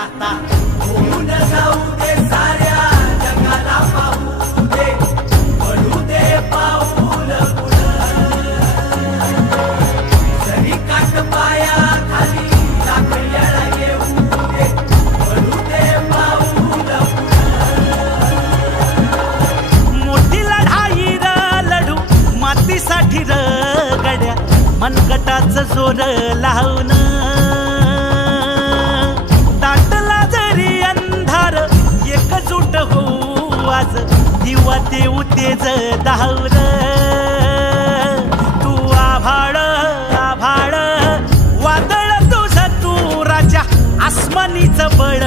आता होऊन जाऊ दे साऱ्या जगाला पाहू दे पडू दे पाऊल जरी काट पाया खाली टाकल्याला येऊ दे पडू दे पाऊल मोठी लढाई र लढू मातीसाठी र गड्या मनगटाचं जोर लावून दाटला जरी अंधार एकजूट होऊ आज दिवा देऊ तेज धावून तू आभाळ आभाळ वादळ तुझं तू राजा आसमानीचं बळ